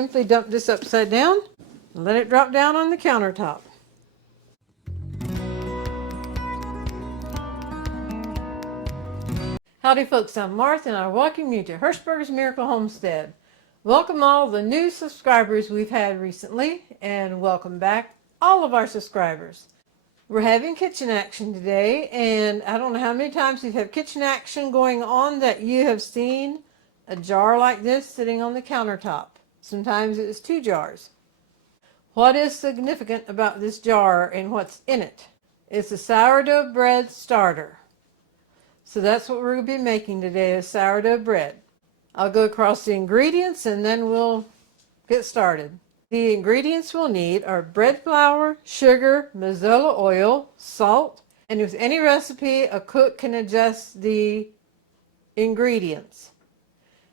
Simply dump this upside down and let it drop down on the countertop. Howdy folks, I'm Martha and I welcome you to Hershberger's Miracle Homestead. Welcome all the new subscribers we've had recently, and welcome back all of our subscribers. We're having kitchen action today, and I don't know how many times we've had kitchen action going on that you have seen a jar like this sitting on the countertop. Sometimes it's 2 jars. What is significant about this jar and what's in it? It's a sourdough bread starter. So that's what we're going to be making today, is sourdough bread. I'll go across the ingredients and then we'll get started. The ingredients we'll need are bread flour, sugar, mazola oil, salt, and with any recipe, a cook can adjust the ingredients.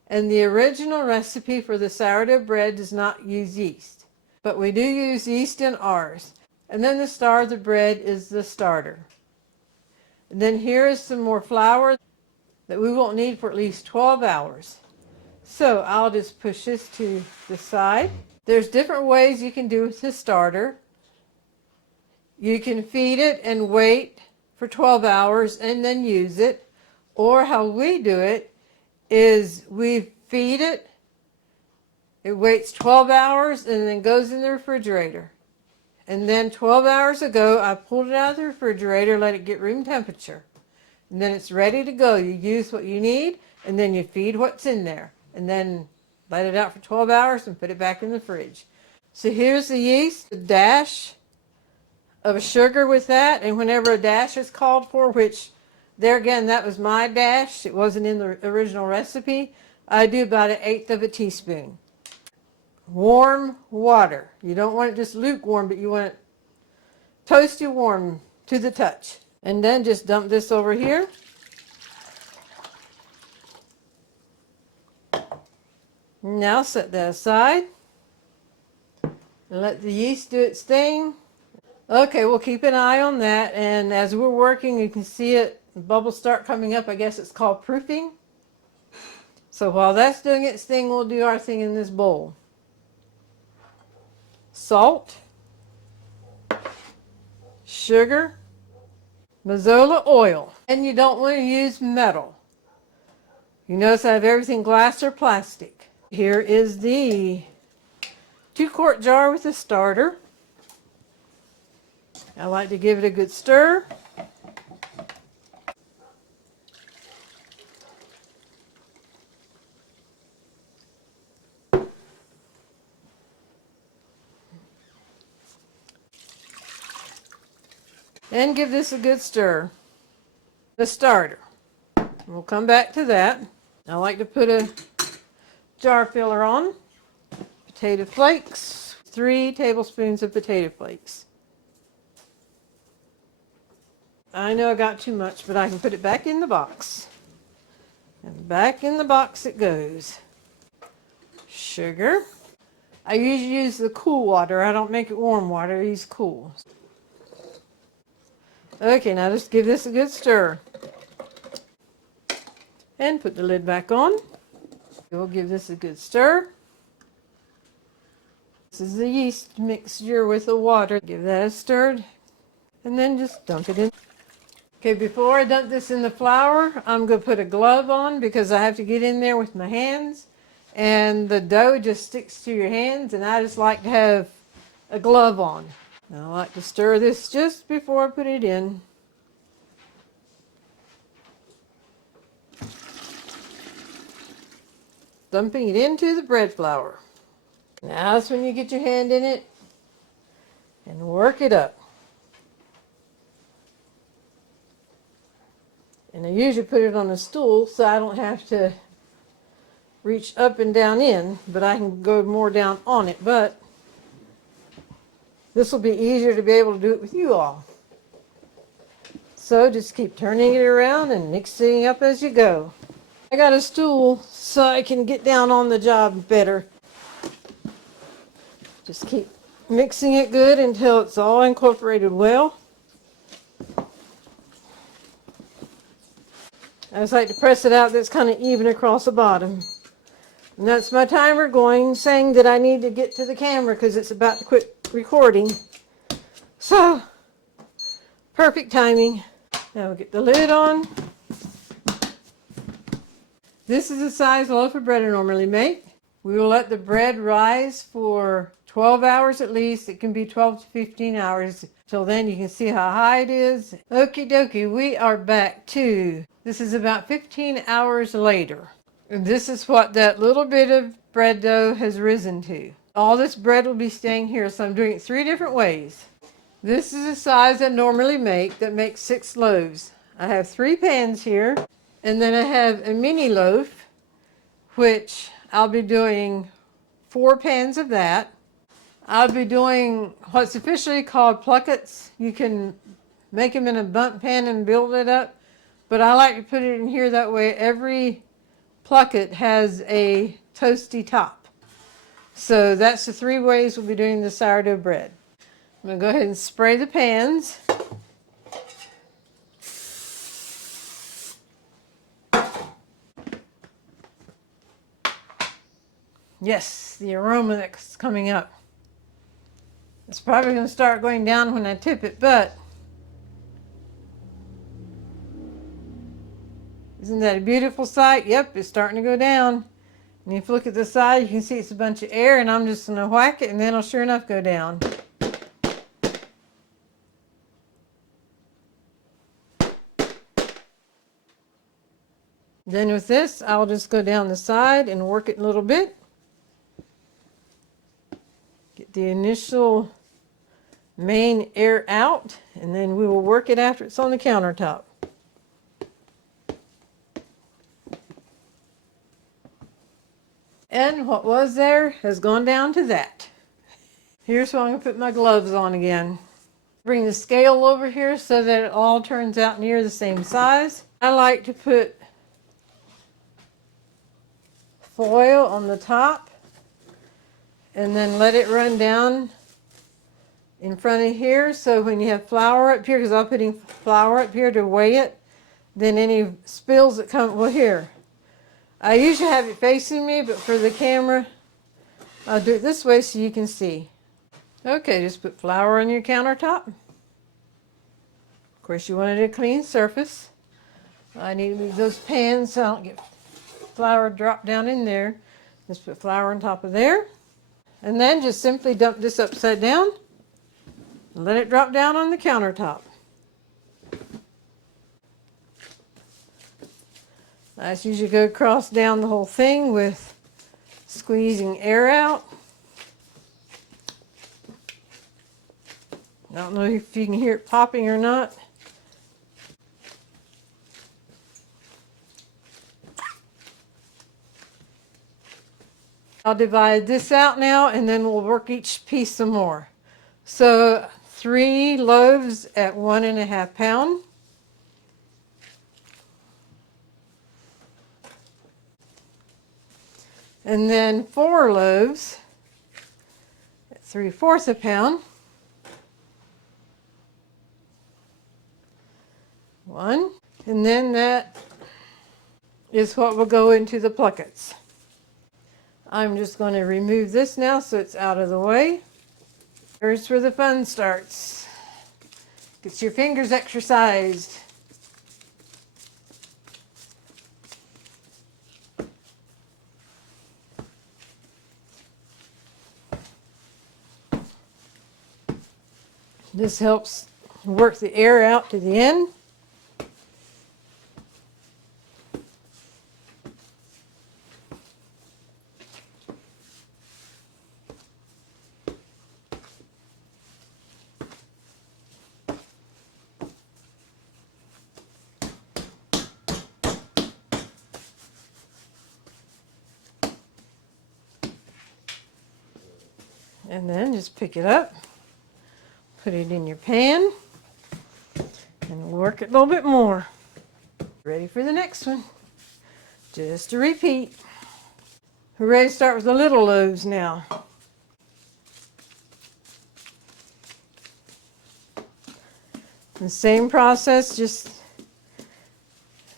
And the original recipe for the sourdough bread does not use yeast, but we do use yeast in ours. And then the star of the bread is the starter. And then here is some more flour that we won't need for at least 12 hours. So I'll just push this to the side. There's different ways you can do with the starter. You can feed it and wait for 12 hours and then use it. Or how we do it is we feed it, it waits 12 hours and then goes in the refrigerator. And then 12 hours ago, I pulled it out of the refrigerator, let it get room temperature. And then it's ready to go. You use what you need, and then you feed what's in there. And then let it out for 12 hours and put it back in the fridge. So here's the yeast, a dash of sugar with that. And whenever a dash is called for, which there again, that was my dash. It wasn't in the original recipe. I do about 1/8 of a teaspoon. Warm water. You don't want it just lukewarm, but you want it toasty warm to the touch. And then just dump this over here. Now set that aside and let the yeast do its thing. Okay, we'll keep an eye on that, and as we're working you can see it, bubbles start coming up. I guess it's called proofing. So while that's doing its thing, we'll do our thing in this bowl. Salt, sugar, mazola oil, and you don't want to use metal. You notice I have everything glass or plastic. Here is the 2-quart jar with the starter. I like to give it a good stir. And give this a good stir. The starter. We'll come back to that. I like to put a jar filler on. Potato flakes. 3 tablespoons of potato flakes. I know I got too much, but I can put it back in the box. And back in the box it goes. Sugar. I usually use the cool water. I don't make it warm water. I use cool. Okay, now just give this a good stir. And put the lid back on. We'll give this a good stir. This is the yeast mixture with the water. Give that a stir. And then just dump it in. Okay, before I dump this in the flour, I'm going to put a glove on because I have to get in there with my hands. And the dough just sticks to your hands, and I just like to have a glove on. I like to stir this just before I put it in. Dumping it into the bread flour. Now that's when you get your hand in it and work it up. And I usually put it on a stool so I don't have to reach up and down in, but I can go more down on it. But this will be easier to be able to do it with you all. So just keep turning it around and mixing up as you go. I got a stool so I can get down on the job better. Just keep mixing it good until it's all incorporated well. I just like to press it out that's kind of even across the bottom. And that's my timer going, saying that I need to get to the camera because it's about to quit recording. So, perfect timing. Now we'll get the lid on. This is the size loaf of bread I normally make. We will let the bread rise for 12 hours at least. It can be 12 to 15 hours. Till then you can see how high it is. Okie dokie, we are back to, this is about 15 hours later. And this is what that little bit of bread dough has risen to. All this bread will be staying here, so I'm doing it 3 different ways. This is the size I normally make that makes 6 loaves. I have 3 pans here, and then I have a mini loaf, which I'll be doing 4 pans of that. I'll be doing what's officially called plucketts. You can make them in a bundt pan and build it up, but I like to put it in here that way every plucket has a toasty top. So that's the 3 ways we'll be doing the sourdough bread. I'm going to go ahead and spray the pans. Yes, the aroma that's coming up. It's probably going to start going down when I tip it, but isn't that a beautiful sight? Yep, it's starting to go down. And if you look at the side, you can see it's a bunch of air, and I'm just going to whack it, and then it'll sure enough go down. Then with this, I'll just go down the side and work it a little bit. Get the initial main air out, and then we will work it after it's on the countertop. And what was there has gone down to that. Here's where I'm going to put my gloves on again. Bring the scale over here so that it all turns out near the same size. I like to put foil on the top and then let it run down in front of here, so when you have flour up here, because I'm putting flour up here to weigh it, then any spills that come, well, here. I usually have it facing me, but for the camera, I'll do it this way so you can see. Okay, just put flour on your countertop. Of course, you wanted a clean surface. I need to move those pans so I don't get flour drop down in there. Just put flour on top of there. And then just simply dump this upside down and let it drop down on the countertop. I just usually go across down the whole thing with squeezing air out. I don't know if you can hear it popping or not. I'll divide this out now, and then we'll work each piece some more. So 3 loaves at 1.5 pounds. And then 4 loaves at 3/4 pound. 1. And then that is what will go into the plucketts. I'm just going to remove this now so it's out of the way. Here's where the fun starts. Get your fingers exercised. This helps work the air out to the end. And then just pick it up, put it in your pan, and work it a little bit more. Ready for the next one. Just to repeat. We're ready to start with the little loaves now. The same process, just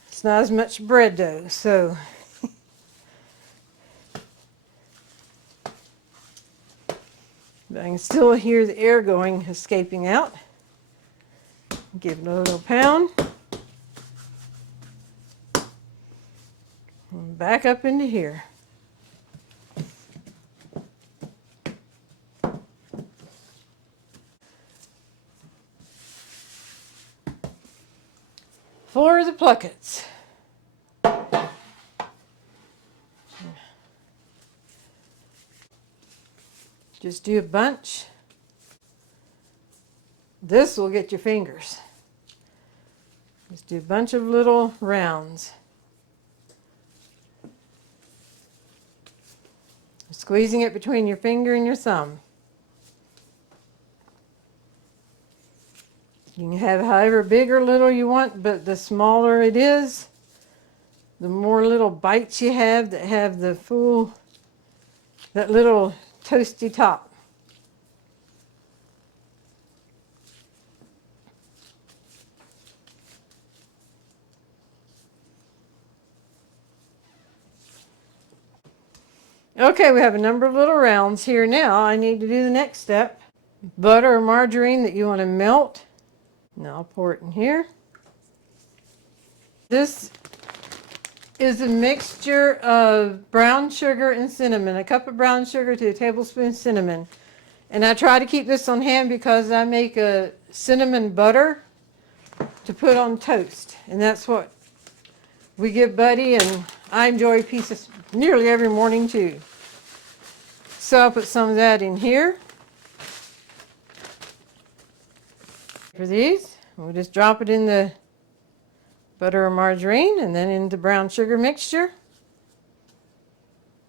it's not as much bread dough, so But I can still hear the air going, escaping out. Give it a little pound. And back up into here. For the plucketts. Just do a bunch. This will get your fingers. Just do a bunch of little rounds. Squeezing it between your finger and your thumb. You can have however big or little you want, but the smaller it is, the more little bites you have that have the full, that little toasty top. Okay, we have a number of little rounds here now. I need to do the next step. Butter or margarine that you want to melt. Now I'll pour it in here. This is a mixture of brown sugar and cinnamon. A cup of brown sugar to a tablespoon cinnamon. And I try to keep this on hand because I make a cinnamon butter to put on toast. And that's what we give Buddy, and I enjoy pieces nearly every morning too. So I'll put some of that in here. For these, we'll just drop it in the butter or margarine and then in the brown sugar mixture.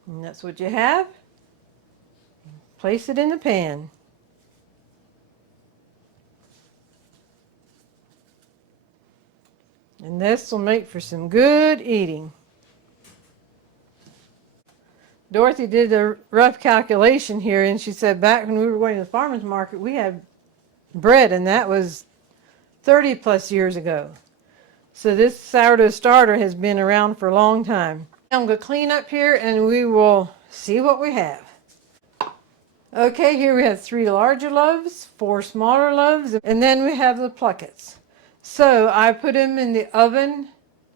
And that's what you have. Place it in the pan. And this will make for some good eating. Dorothy did a rough calculation here, and she said back when we were going to the farmer's market, we had bread, and that was 30 plus years ago. So this sourdough starter has been around for a long time. I'm going to clean up here and we will see what we have. Okay, here we have 3 larger loaves, 4 smaller loaves, and then we have the plucketts. So I put them in the oven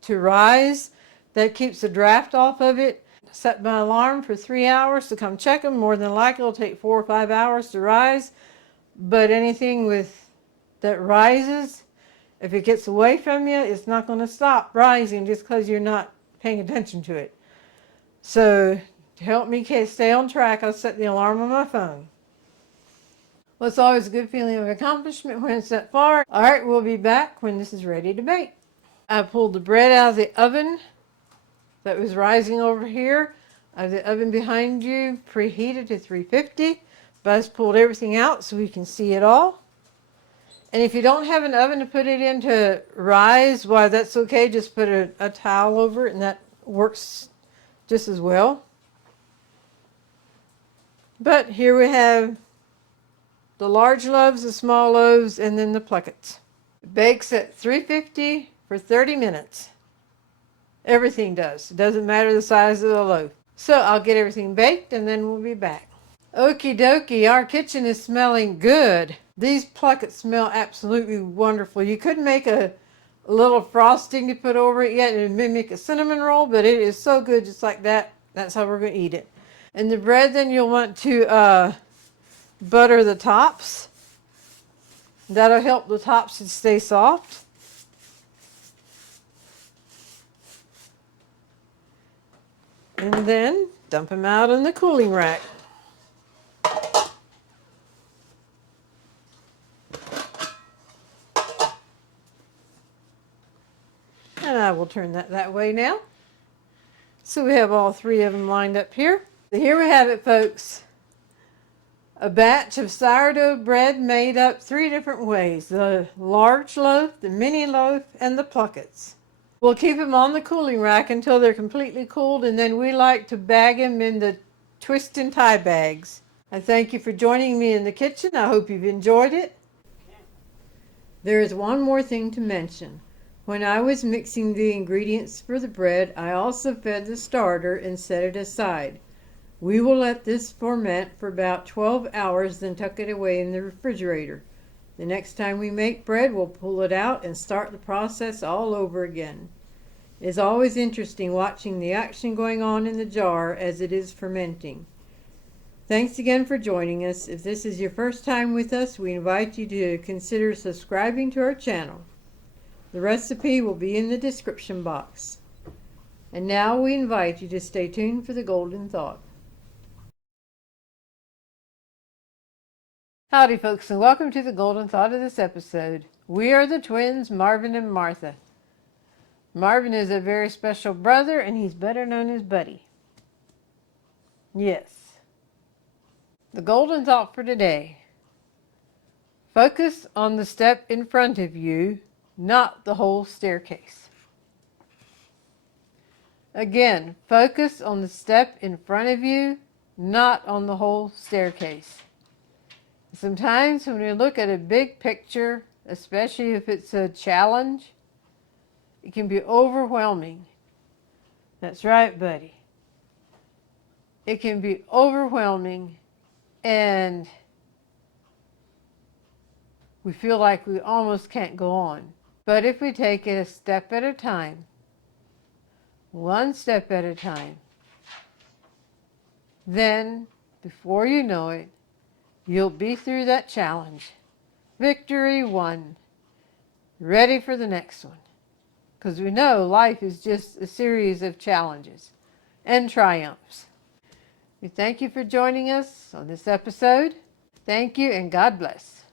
to rise. That keeps the draft off of it. Set my alarm for 3 hours to come check them. More than likely it'll take 4 or 5 hours to rise. But anything that rises, if it gets away from you, it's not going to stop rising just because you're not paying attention to it. So to help me stay on track, I'll set the alarm on my phone. Well, it's always a good feeling of accomplishment when it's that far. All right, we'll be back when this is ready to bake. I pulled the bread out of the oven that was rising over here. The oven behind you preheated to 350. Buzz pulled everything out so we can see it all. And if you don't have an oven to put it in to rise, why, that's okay. Just put a towel over it and that works just as well. But here we have the large loaves, the small loaves, and then the plucketts. It bakes at 350 for 30 minutes. Everything does. It doesn't matter the size of the loaf. So I'll get everything baked and then we'll be back. Okie dokie, our kitchen is smelling good. These plucketts smell absolutely wonderful. You could make a little frosting to put over it yet and mimic a cinnamon roll, but it is so good just like that. That's how we're going to eat it. And the bread, then you'll want to butter the tops. That'll help the tops to stay soft. And then dump them out in the cooling rack. And I will turn that way now. So we have all 3 of them lined up here. So here we have it, folks. A batch of sourdough bread made up 3 different ways. The large loaf, the mini loaf, and the plucketts. We'll keep them on the cooling rack until they're completely cooled, and then we like to bag them in the twist and tie bags. I thank you for joining me in the kitchen. I hope you've enjoyed it. There is one more thing to mention. When I was mixing the ingredients for the bread, I also fed the starter and set it aside. We will let this ferment for about 12 hours, then tuck it away in the refrigerator. The next time we make bread, we'll pull it out and start the process all over again. It is always interesting watching the action going on in the jar as it is fermenting. Thanks again for joining us. If this is your first time with us, we invite you to consider subscribing to our channel. The recipe will be in the description box. And now we invite you to stay tuned for the Golden Thought. Howdy folks, and welcome to the Golden Thought of this episode. We are the twins, Marvin and Martha. Marvin is a very special brother, and he's better known as Buddy. Yes. The Golden Thought for today. Focus on the step in front of you, not the whole staircase. Again, focus on the step in front of you, not on the whole staircase. Sometimes when we look at a big picture, especially if it's a challenge, it can be overwhelming. That's right, buddy. It can be overwhelming, and we feel like we almost can't go on. But if we take it a step at a time, one step at a time, then before you know it, you'll be through that challenge. Victory won. Ready for the next one. Because we know life is just a series of challenges and triumphs. We thank you for joining us on this episode. Thank you and God bless.